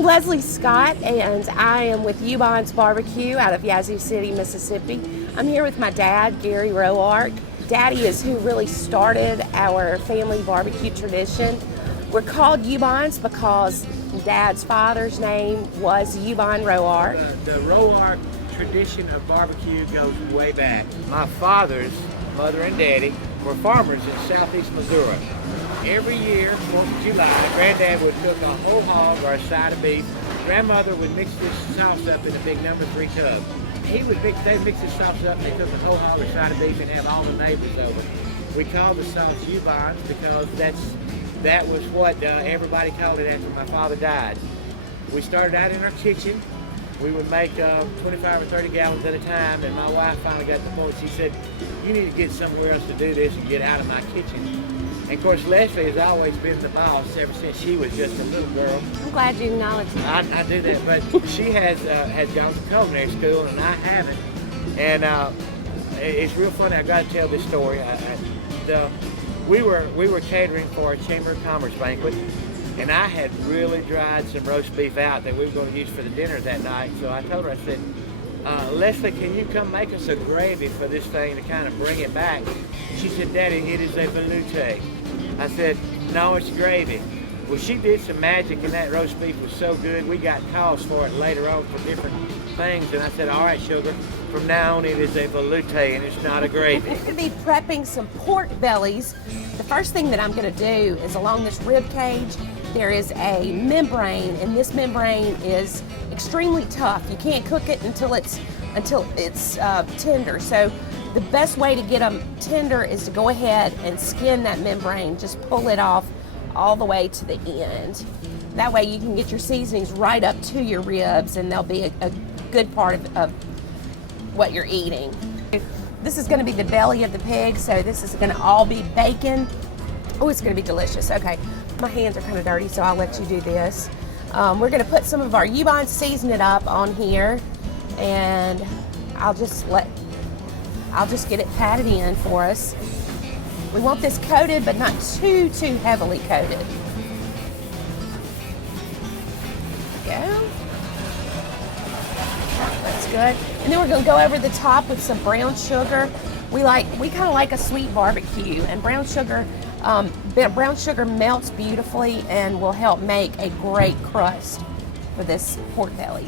I'm Leslie Scott, and I am with Ubon's Barbecue out of Yazoo City, Mississippi. I'm here with my dad, Garry Roark. Daddy is who really started our family barbecue tradition. We're called Ubons because Dad's father's name was Ubon Roark. The Roark tradition of barbecue goes way back. My father's mother and daddy were farmers in southeast Missouri. Every year, 4th of July, Granddad would cook a whole hog or a side of beef. Grandmother would mix this sauce up in a big No. 3 tub. They'd mix this sauce up, they cook a whole hog or side of beef and have all the neighbors over. We called the sauce Ubons because that was what everybody called it after my father died. We started out in our kitchen. We would make 25 or 30 gallons at a time, and my wife finally got to the point, she said, you need to get somewhere else to do this and get out of my kitchen. And of course, Leslie has always been the boss ever since she was just a little girl. I'm glad you acknowledged that. I do that, but she has gone to culinary school and I haven't. And it's real funny. I got to tell this story. We were catering for a Chamber of Commerce banquet, and I had really dried some roast beef out that we were going to use for the dinner that night. So I told her, I said, Leslie, can you come make us a gravy for this thing to kind of bring it back? She said, Daddy, it is a velouté. I said, no, it's gravy. Well, she did some magic, and that roast beef was so good, we got calls for it later on for different things, and I said, all right, sugar, from now on it is a velouté, and it's not a gravy. We're going to be prepping some pork bellies. The first thing that I'm going to do is along this rib cage, there is a membrane, and this membrane is extremely tough. You can't cook it until it's tender. So the best way to get them tender is to go ahead and skin that membrane. Just pull it off all the way to the end. That way you can get your seasonings right up to your ribs, and they'll be a good part of what you're eating. This is going to be the belly of the pig, so this is going to all be bacon. Oh, it's going to be delicious. Okay, my hands are kind of dirty, so I'll let you do this. We're going to put some of our Ubon Season It Up on here, and I'll just get it patted in for us. We want this coated, but not too heavily coated. There we go. That's good. And then we're going to go over the top with some brown sugar. We kind of like a sweet barbecue, and brown sugar melts beautifully and will help make a great crust for this pork belly.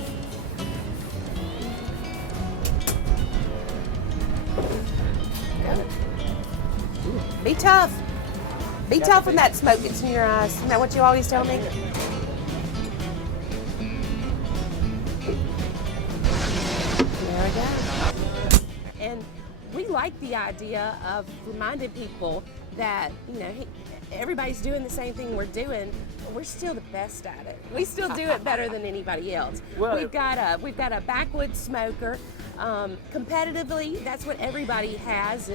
Be tough. Be tough when that smoke gets in your eyes. Isn't that what you always tell me? There we go. And we like the idea of reminding people that, everybody's doing the same thing we're doing, but we're still the best at it. We still do it better than anybody else. Well, we've got a backwoods smoker. Competitively, that's what everybody has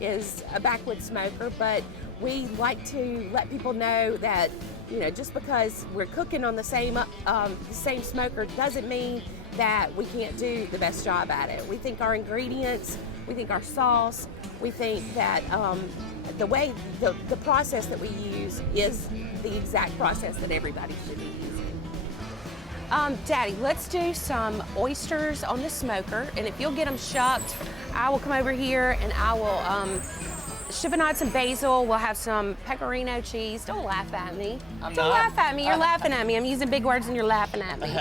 is a backwoods smoker, but we like to let people know that just because we're cooking on the same smoker doesn't mean that we can't do the best job at it. We think our ingredients, we think our sauce, we think that the process that we use is the exact process that everybody should be using. Daddy, let's do some oysters on the smoker, and if you'll get them shucked, I will come over here and I will chiffonade some basil. We'll have some pecorino cheese. Don't laugh at me. Don't laugh at me. You're laughing at me. I'm using big words and you're laughing at me.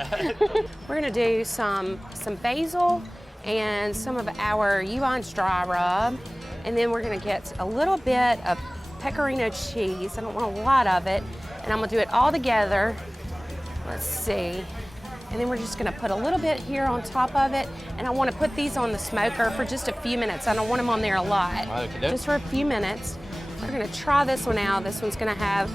We're gonna do some basil and some of our Ubon's dry rub, and then we're gonna get a little bit of pecorino cheese. I don't want a lot of it, and I'm gonna do it all together. Let's see. And then we're just gonna put a little bit here on top of it, and I wanna put these on the smoker for just a few minutes. I don't want them on there a lot, just for a few minutes. We're gonna try this one out. This one's gonna have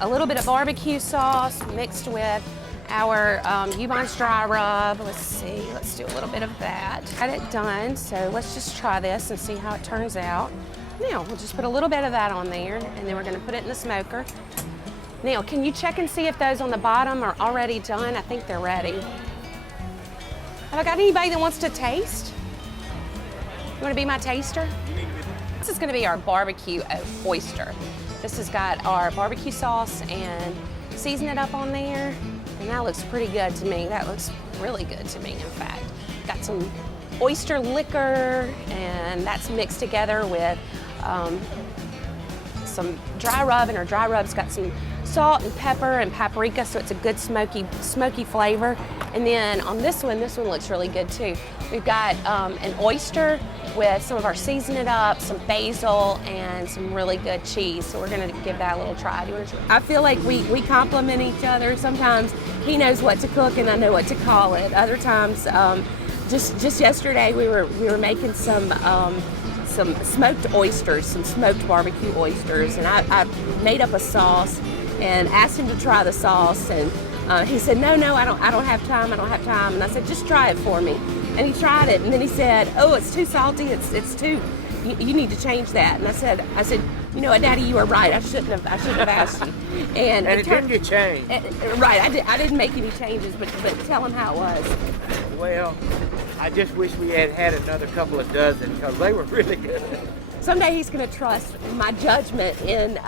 a little bit of barbecue sauce mixed with our Ubon's dry rub. Let's see, let's do a little bit of that. Got it done, so let's just try this and see how it turns out. Now, we'll just put a little bit of that on there, and then we're gonna put it in the smoker. Now, can you check and see if those on the bottom are already done? I think they're ready. Have I got anybody that wants to taste? You wanna be my taster? This is gonna be our barbecue oyster. This has got our barbecue sauce and Season It Up on there. And that looks pretty good to me. That looks really good to me, in fact. Got some oyster liquor, and that's mixed together with some dry rub, and our dry rub's got some salt and pepper and paprika, so it's a good smoky flavor. And then on this one looks really good too. We've got an oyster with some of our season it up, some basil, and some really good cheese. So we're gonna give that a little try. Do you want to try? I feel like we complement each other. Sometimes he knows what to cook and I know what to call it. Other times, just yesterday we were making some smoked oysters, some smoked barbecue oysters, and I made up a sauce and asked him to try the sauce, and he said, no, I don't have time, and I said, just try it for me, and he tried it, and then he said, oh, it's too salty, it's too, you need to change that, and I said, you know what, Daddy, you were right, I shouldn't have asked you, and it didn't get changed. Right, I didn't make any changes, but tell him how it was. Well, I just wish we had another couple of dozen, because they were really good. Someday he's going to trust my judgment in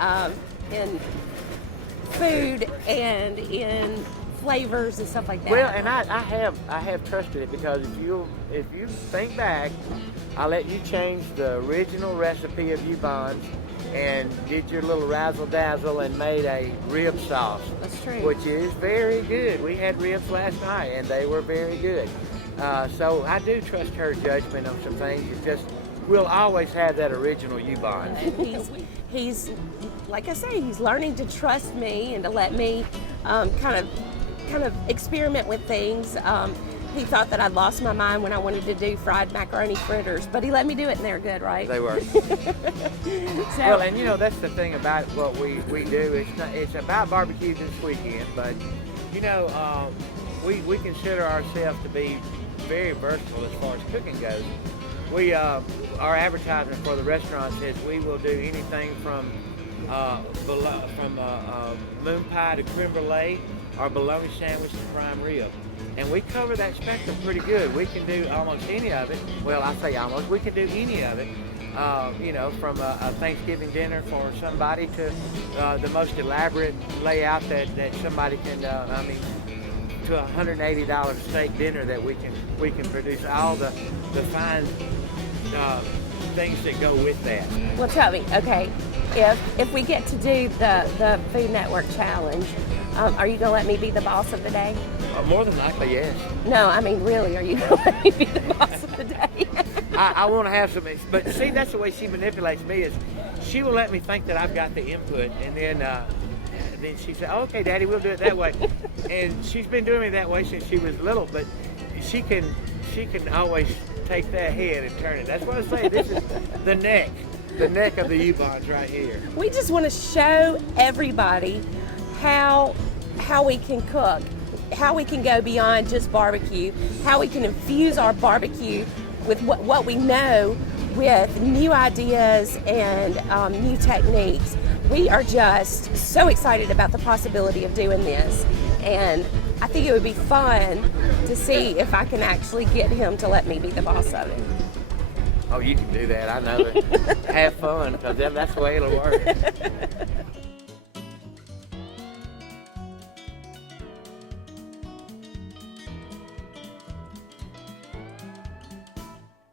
food and in flavors and stuff like that. Well, and I have trusted it, because if you think back, I let you change the original recipe of Ubon's and did your little razzle dazzle and made a rib sauce. That's true. Which is very good. We had ribs last night and they were very good. So I do trust her judgment on some things. It's just, we'll always have that original Ubon. He's like I say, he's learning to trust me and to let me kind of experiment with things. He thought that I'd lost my mind when I wanted to do fried macaroni fritters, but he let me do it, and they're good, right? They were. Well, and you know, that's the thing about what we do. It's about barbecue this weekend, but you know, we consider ourselves to be very versatile as far as cooking goes. Our advertisement for the restaurant says we will do anything from moon pie to creme brulee, or bologna sandwich to prime rib. And we cover that spectrum pretty good. We can do almost any of it. Well, I say almost. We can do any of it. You know, from a Thanksgiving dinner for somebody to the most elaborate layout that somebody can. To a $180 steak dinner that we can produce. All the fine things that go with that. Well, tell me, okay, if we get to do the Food Network Challenge, are you going to let me be the boss of the day? More than likely, yes. No, I mean, really, are you going to let me be the boss of the day? I want to have some, but see, that's the way she manipulates me, is she will let me think that I've got the input, and then she said, okay, Daddy, we'll do it that way. And she's been doing me that way since she was little, but she can always take that head and turn it. That's what I say, this is the neck of the Ubons right here. We just want to show everybody how we can cook, how we can go beyond just barbecue, how we can infuse our barbecue with what we know with new ideas and new techniques. We are just so excited about the possibility of doing this, and I think it would be fun to see if I can actually get him to let me be the boss of it. Oh, you can do that. I know it. Have fun, because that's the way it'll work.